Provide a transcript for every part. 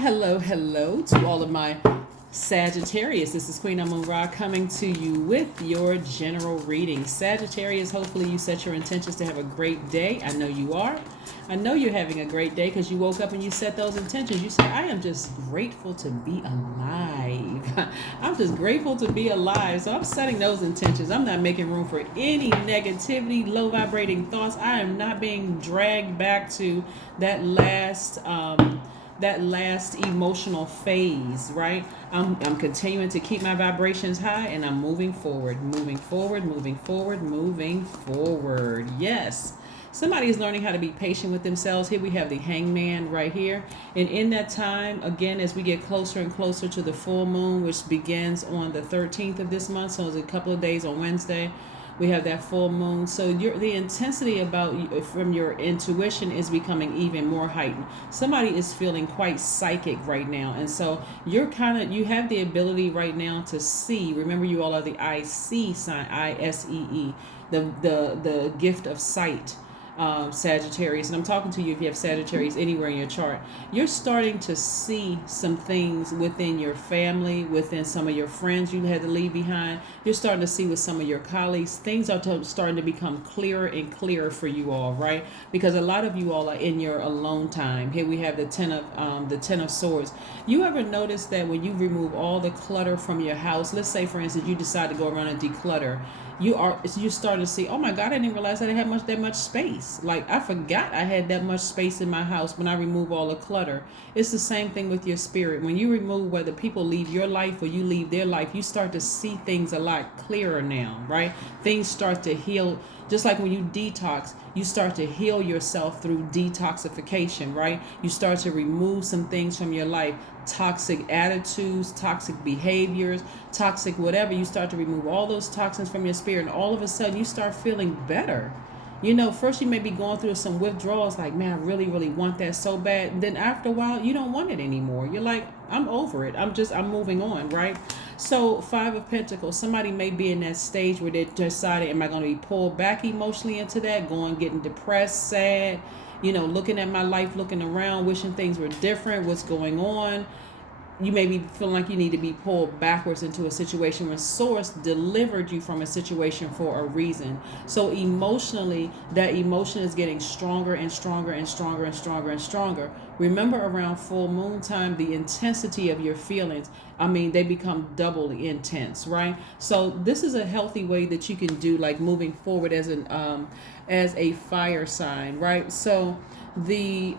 Hello to all of my Sagittarius. This is Queen Amun Ra coming to you with your general reading. Sagittarius, hopefully you set your intentions to have a great day. I know you are. I know you're having a great day because you woke up and you set those intentions. You say, I am just grateful to be alive. I'm just grateful to be alive. So I'm setting those intentions. I'm not making room for any negativity, low vibrating thoughts. I am not being dragged back to that last emotional phase, right? I'm continuing to keep my vibrations high, and I'm moving forward. Yes. Somebody is learning how to be patient with themselves. Here we have the hangman right here. And in that time, again, as we get closer and closer to the full moon, which begins on the 13th of this month, so it's a couple of days on Wednesday, we have that full moon. So the intensity from your intuition is becoming even more heightened. Somebody is feeling quite psychic right now. And so you have the ability right now to see. Remember, you all are the IC sign, ISEE, the gift of sight. Sagittarius, and I'm talking to you if you have Sagittarius anywhere in your chart. You're starting to see some things within your family, within some of your friends you had to leave behind. You're starting to see with some of your colleagues. Things are starting to become clearer and clearer for you all, right? Because a lot of you all are in your alone time. Here we have the Ten of Swords. You ever notice that when you remove all the clutter from your house, let's say for instance you decide to go around and declutter, you start to see, oh my God, I didn't realize I didn't have that much space. Like, I forgot I had that much space in my house when I remove all the clutter. It's the same thing with your spirit. When you remove, whether people leave your life or you leave their life, you start to see things a lot clearer now, right? Things start to heal. Just like when you detox, you start to heal yourself through detoxification, right? You start to remove some things from your life, toxic attitudes, toxic behaviors, toxic whatever. You start to remove all those toxins from your spirit, and all of a sudden you start feeling better. You know, first you may be going through some withdrawals, like, man, I really, really want that so bad. And then after a while, you don't want it anymore. You're like, I'm over it. I'm moving on, right? So 5 of Pentacles, somebody may be in that stage where they're deciding, am I going to be pulled back emotionally into that, getting depressed, sad, looking at my life, looking around, wishing things were different, what's going on. You may be feeling like you need to be pulled backwards into a situation when Source delivered you from a situation for a reason. So emotionally, that emotion is getting stronger and stronger and stronger and stronger and stronger. Remember, around full moon time, the intensity of your feelings, they become doubly intense, right? So this is a healthy way that you can do, like, moving forward as a fire sign, right? So the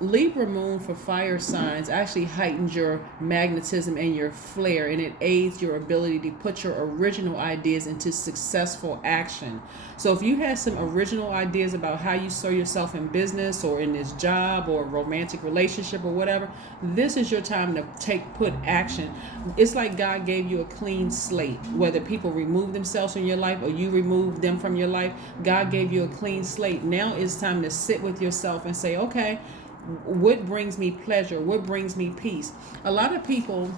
Libra moon for fire signs actually heightens your magnetism and your flair, and it aids your ability to put your original ideas into successful action. So if you had some original ideas about how you saw yourself in business or in this job or romantic relationship or whatever, this is your time to put action. It's like God gave you a clean slate. Whether people remove themselves from your life or you remove them from your life, God gave you a clean slate. Now it's time to sit with yourself and say, okay, what brings me pleasure? What brings me peace? A lot of people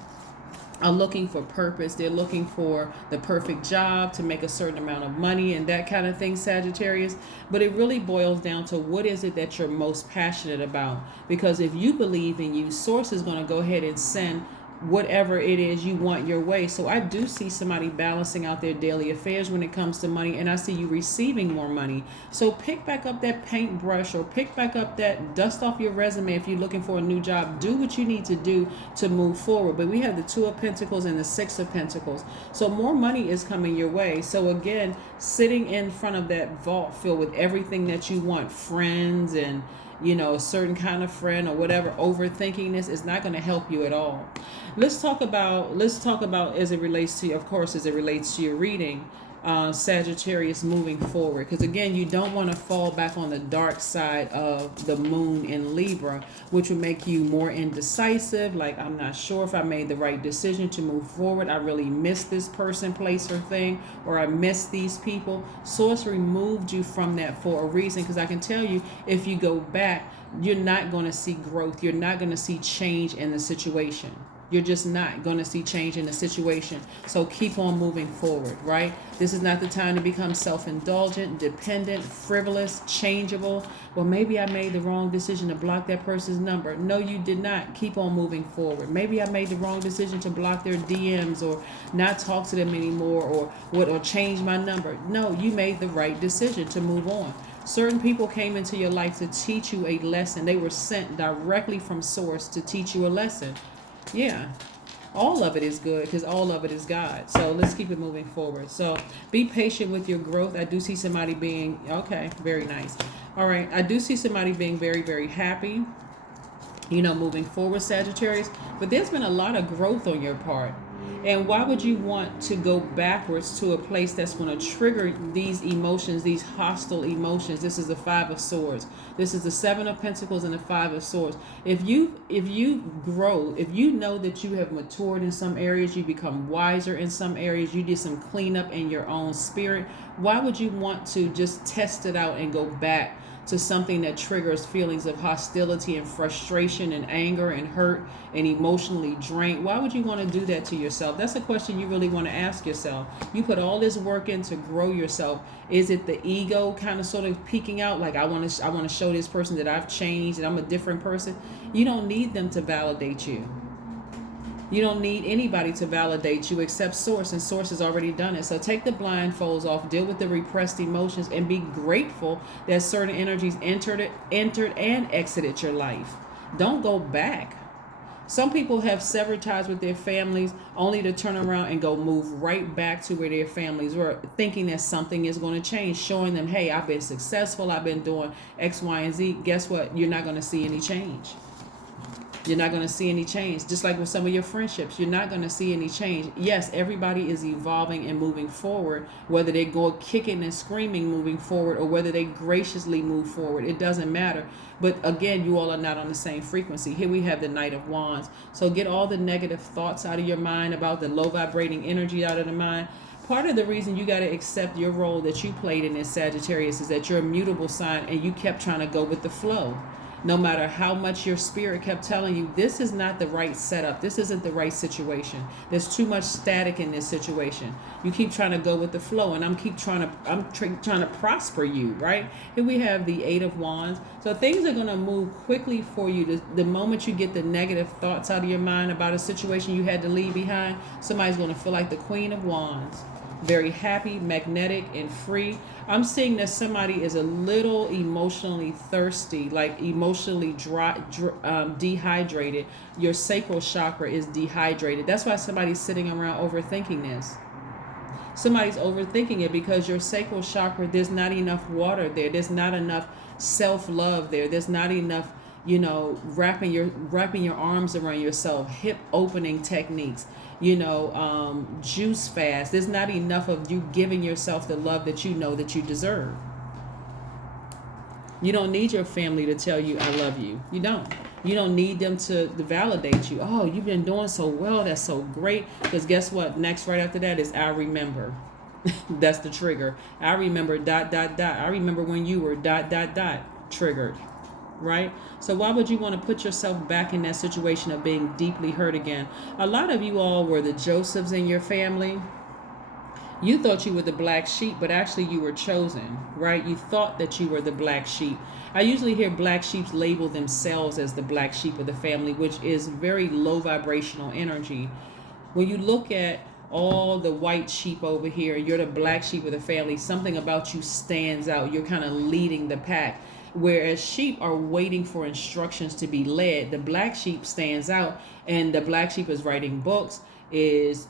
are looking for purpose. They're looking for the perfect job to make a certain amount of money and that kind of thing, Sagittarius. But it really boils down to, what is it that you're most passionate about? Because if you believe in you, Source is going to go ahead and send whatever it is you want your way. So I do see somebody balancing out their daily affairs when it comes to money, and I see you receiving more money. So pick back up that paintbrush, or pick back up that dust off your resume if you're looking for a new job. Do what you need to do to move forward. But we have the 2 of Pentacles and the 6 of Pentacles. So more money is coming your way. So again, sitting in front of that vault filled with everything that you want, friends and a certain kind of friend or whatever, overthinking this is not going to help you at all. Let's talk about as it relates to, of course, as it relates to your reading, Sagittarius, moving forward. Because again, you don't want to fall back on the dark side of the moon in Libra, which would make you more indecisive. Like, I'm not sure if I made the right decision to move forward. I really miss this person, place, or thing, or I miss these people. Source removed you from that for a reason, because I can tell you, if you go back, you're not going to see growth. You're not going to see change in the situation. You're just not going to see change in the situation. So keep on moving forward, right? This is not the time to become self-indulgent, dependent, frivolous, changeable. Well, maybe I made the wrong decision to block that person's number. No, you did not. Keep on moving forward. Maybe I made the wrong decision to block their DMs or not talk to them anymore or change my number. No, you made the right decision to move on. Certain people came into your life to teach you a lesson. They were sent directly from source to teach you a lesson. Yeah, all of it is good because all of it is God. So let's keep it moving forward. So be patient with your growth. I do see somebody being, okay, very nice. All right, I do see somebody being very, very happy, moving forward, Sagittarius. But there's been a lot of growth on your part. And why would you want to go backwards to a place that's going to trigger these emotions, these hostile emotions? This is the Five of Swords. This is the Seven of Pentacles and the Five of Swords. If you grow, if you know that you have matured in some areas, you become wiser in some areas, you did some cleanup in your own spirit, why would you want to just test it out and go back to something that triggers feelings of hostility and frustration and anger and hurt and emotionally drained? Why would you want to do that to yourself? That's a question you really want to ask yourself. You put all this work in to grow yourself. Is it the ego kind of sort of peeking out? Like, I want to show this person that I've changed and I'm a different person. You don't need them to validate you. You don't need anybody to validate you except Source, and Source has already done it. So take the blindfolds off, deal with the repressed emotions, and be grateful that certain energies entered and exited your life. Don't go back. Some people have severed ties with their families only to turn around and go move right back to where their families were, thinking that something is going to change, showing them, hey, I've been successful, I've been doing X, Y, and Z. Guess what? You're not going to see any change. You're not going to see any change. Just like with some of your friendships, you're not going to see any change. Yes, everybody is evolving and moving forward, whether they go kicking and screaming moving forward or whether they graciously move forward. It doesn't matter. But again, you all are not on the same frequency. Here we have the Knight of Wands. So get all the negative thoughts out of your mind about the low vibrating energy out of the mind. Part of the reason you got to accept your role that you played in this, Sagittarius, is that you're a mutable sign and you kept trying to go with the flow. No matter how much your spirit kept telling you, this is not the right setup. This isn't the right situation. There's too much static in this situation. You keep trying to go with the flow, and I'm trying to prosper you, right? Here we have the Eight of Wands. So things are going to move quickly for you. The moment you get the negative thoughts out of your mind about a situation you had to leave behind, somebody's going to feel like the Queen of Wands. Very happy, magnetic, and free. I'm seeing that somebody is a little emotionally thirsty, like emotionally dehydrated. Your sacral chakra is dehydrated. That's why somebody's sitting around overthinking this. Somebody's overthinking it because your sacral chakra, there's not enough water there. There's not enough self-love there. There's not enough, wrapping your arms around yourself, hip opening techniques. Juice fast. There's not enough of you giving yourself the love that you know that you deserve. You don't need your family to tell you I love you. You don't. You don't need them to validate you. Oh, you've been doing so well. That's so great. Because guess what? Next, right after that is I remember. That's the trigger. I remember ... I remember when you were ... triggered. Right? So why would you want to put yourself back in that situation of being deeply hurt again? A lot of you all were the Josephs in your family. You thought you were the black sheep, but actually you were chosen, right? You thought that you were the black sheep. I usually hear black sheep label themselves as the black sheep of the family, which is very low vibrational energy. When you look at all the white sheep over here, you're the black sheep of the family. Something about you stands out. You're kind of leading the pack. Whereas sheep are waiting for instructions to be led, the black sheep stands out, and the black sheep is writing books, is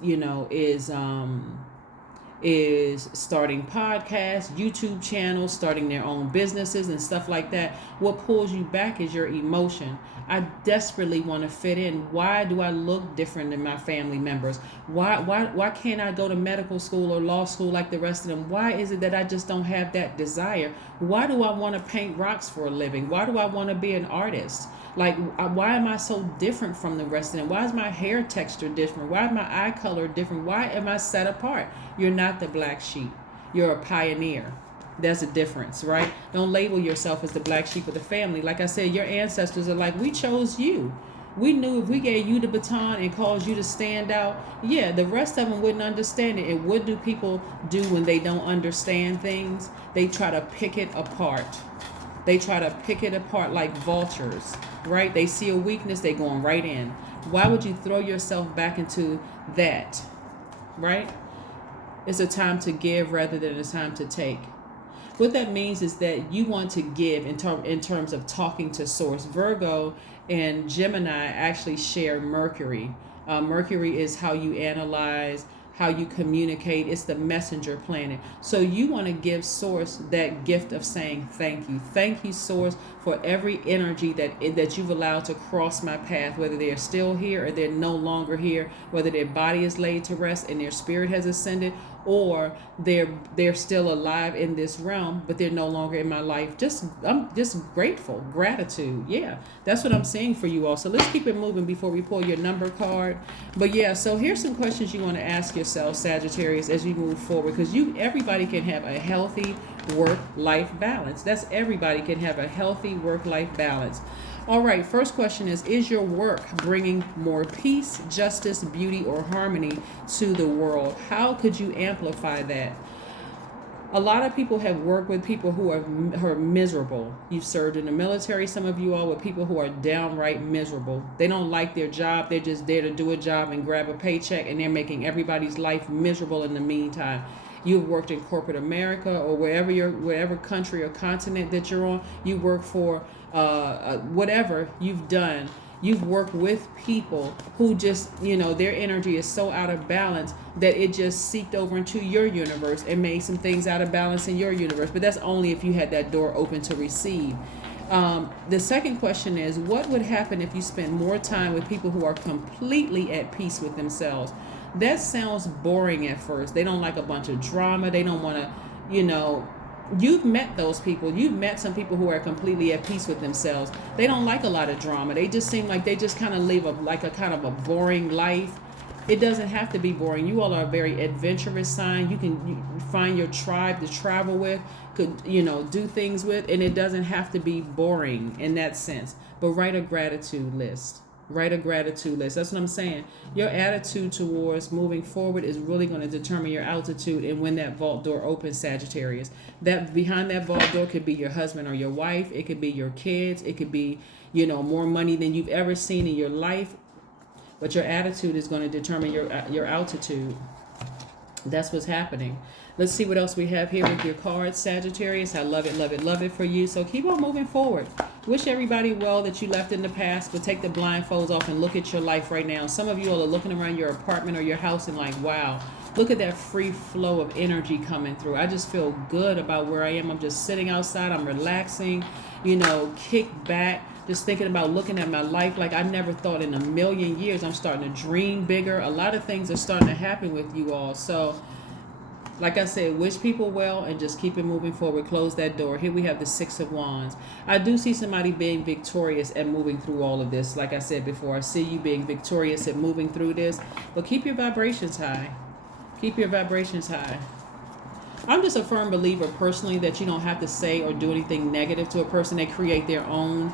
starting podcasts, YouTube channels, starting their own businesses and stuff like that. What pulls you back is your emotion. I desperately want to fit in. Why do I look different than my family members? Why can't I go to medical school or law school like the rest of them? Why is it that I just don't have that desire? Why do I want to paint rocks for a living? Why do I want to be an artist? Like, why am I so different from the rest of them? Why is my hair texture different? Why is my eye color different? Why am I set apart? You're not the black sheep. You're a pioneer. There's a difference, right? Don't label yourself as the black sheep of the family. Like I said, your ancestors are like, we chose you. We knew if we gave you the baton and caused you to stand out, yeah, the rest of them wouldn't understand it. And what do people do when they don't understand things? They try to pick it apart. They try to pick it apart like vultures, right? They see a weakness, they going right in. Why would you throw yourself back into that, right? It's a time to give rather than a time to take. What that means is that you want to give in terms of talking to source. Virgo and Gemini actually share Mercury. Mercury is how you analyze, how you communicate. It's the messenger planet. So you want to give source that gift of saying thank you. Thank you, source, for every energy that you've allowed to cross my path, whether they're still here or they're no longer here, whether their body is laid to rest and their spirit has ascended, or they're still alive in this realm, but they're no longer in my life. I'm just grateful, gratitude. Yeah, that's what I'm saying for you all. So let's keep it moving before we pull your number card. But yeah, so here's some questions you want to ask yourself, Sagittarius, as you move forward, because everybody can have a healthy work-life balance. That's everybody can have a healthy work-life balance. All right, first question is your work bringing more peace, justice, beauty, or harmony to the world? How could you amplify that? A lot of people have worked with people who are miserable. You've served in the military, some of you all, with people who are downright miserable. They don't like their job. They're just there to do a job and grab a paycheck, and they're making everybody's life miserable in the meantime. You've worked in corporate America or wherever country or continent that you're on. You work for whatever you've done. You've worked with people who just, their energy is so out of balance that it just seeped over into your universe and made some things out of balance in your universe. But that's only if you had that door open to receive. The second question is, what would happen if you spent more time with people who are completely at peace with themselves? That sounds boring at first. They don't like a bunch of drama. They don't want to, you've met those people. You've met some people who are completely at peace with themselves. They don't like a lot of drama. They just seem like they just kind of live a kind of a boring life. It doesn't have to be boring. You all are a very adventurous sign. You find your tribe to travel with, could, do things with, and it doesn't have to be boring in that sense. But write a gratitude list. Write a gratitude list. That's what I'm saying. Your attitude towards moving forward is really going to determine your altitude and when that vault door opens, Sagittarius. That behind that vault door could be your husband or your wife. It could be your kids. It could be, more money than you've ever seen in your life. But your attitude is going to determine your altitude. That's what's happening. Let's see what else we have here with your cards, Sagittarius. I love it, love it, love it for you. So keep on moving forward. Wish everybody well that you left in the past, but take the blindfolds off and look at your life right now. Some of you all are looking around your apartment or your house and like, wow, look at that free flow of energy coming through. I just feel good about where I am. I'm just sitting outside. I'm relaxing, kick back. Just thinking about looking at my life like I never thought in a million years. I'm starting to dream bigger. A lot of things are starting to happen with you all. So, like I said, wish people well and just keep it moving forward. Close that door. Here we have the Six of Wands. I do see somebody being victorious and moving through all of this. Like I said before, I see you being victorious and moving through this. But keep your vibrations high. Keep your vibrations high. I'm just a firm believer personally that you don't have to say or do anything negative to a person. They create their own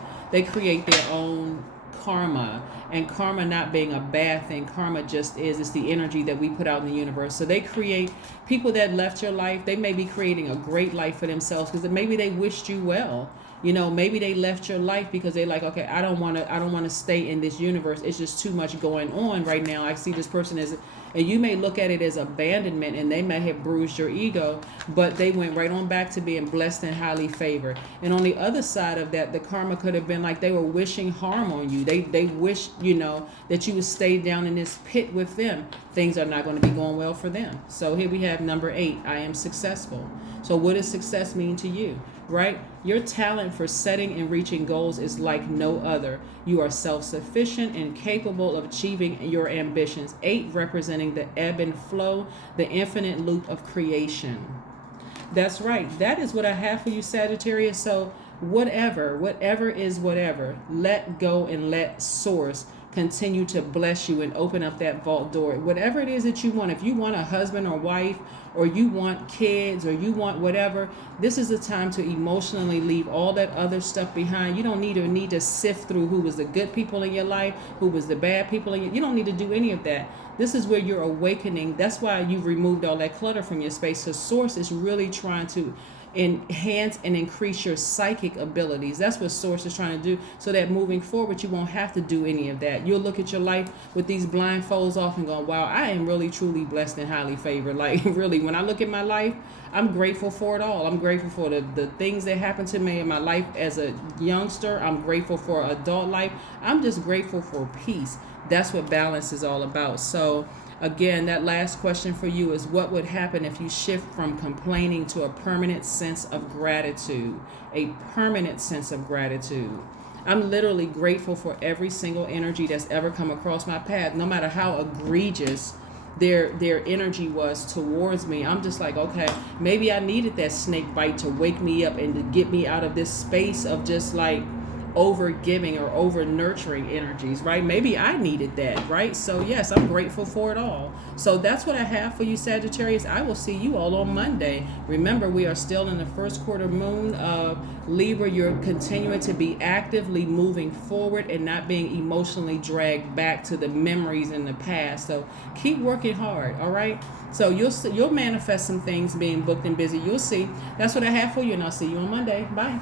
karma, and karma not being a bad thing. Karma just it's the energy that we put out in the universe. So they create people that left your life. They may be creating a great life for themselves because maybe they wished you well. Maybe they left your life because they like, okay, I don't want to stay in this universe. It's just too much going on right now. I see this person as, and you may look at it as abandonment, and they may have bruised your ego, but they went right on back to being blessed and highly favored. And on the other side of that, the karma could have been like they were wishing harm on you. They wish, that you would stay down in this pit with them. Things are not going to be going well for them. So here we have number 8. I am successful. So what does success mean to you? Right? Your talent for setting and reaching goals is like no other. You are self-sufficient and capable of achieving your ambitions. 8 representing the ebb and flow, the infinite loop of creation. That's right. That is what I have for you, Sagittarius. So whatever is whatever, let go and let source continue to bless you and open up that vault door. Whatever it is that you want, if you want a husband or wife, or you want kids, or you want whatever, this is the time to emotionally leave all that other stuff behind. You don't need to sift through who was the good people in your life, who was the bad people in your, you don't need to do any of that. This is where you're awakening. That's why you've removed all that clutter from your space. So Source is really trying to enhance and increase your psychic abilities. That's what Source is trying to do, so that moving forward you won't have to do any of that. You'll look at your life with these blindfolds off and go, wow, I am really truly blessed and highly favored. Like, really, when I look at my life, I'm grateful for it all. I'm grateful for the things that happened to me in my life as a youngster. I'm grateful for adult life. I'm just grateful for peace. That's what balance is all about. So again, that last question for you is, what would happen if you shift from complaining to a permanent sense of gratitude? A permanent sense of gratitude. I'm literally grateful for every single energy that's ever come across my path, no matter how egregious their energy was towards me. I'm just like, okay, maybe I needed that snake bite to wake me up and to get me out of this space of just like over giving or over nurturing energies, right? Maybe I needed that, right? So yes, I'm grateful for it all. So that's what I have for you, Sagittarius. I will see you all on Monday. Remember, we are still in the first quarter moon of Libra. You're continuing to be actively moving forward and not being emotionally dragged back to the memories in the past. So keep working hard, all right? So you'll manifest some things being booked and busy. You'll see. That's what I have for you, and I'll see you on Monday. Bye.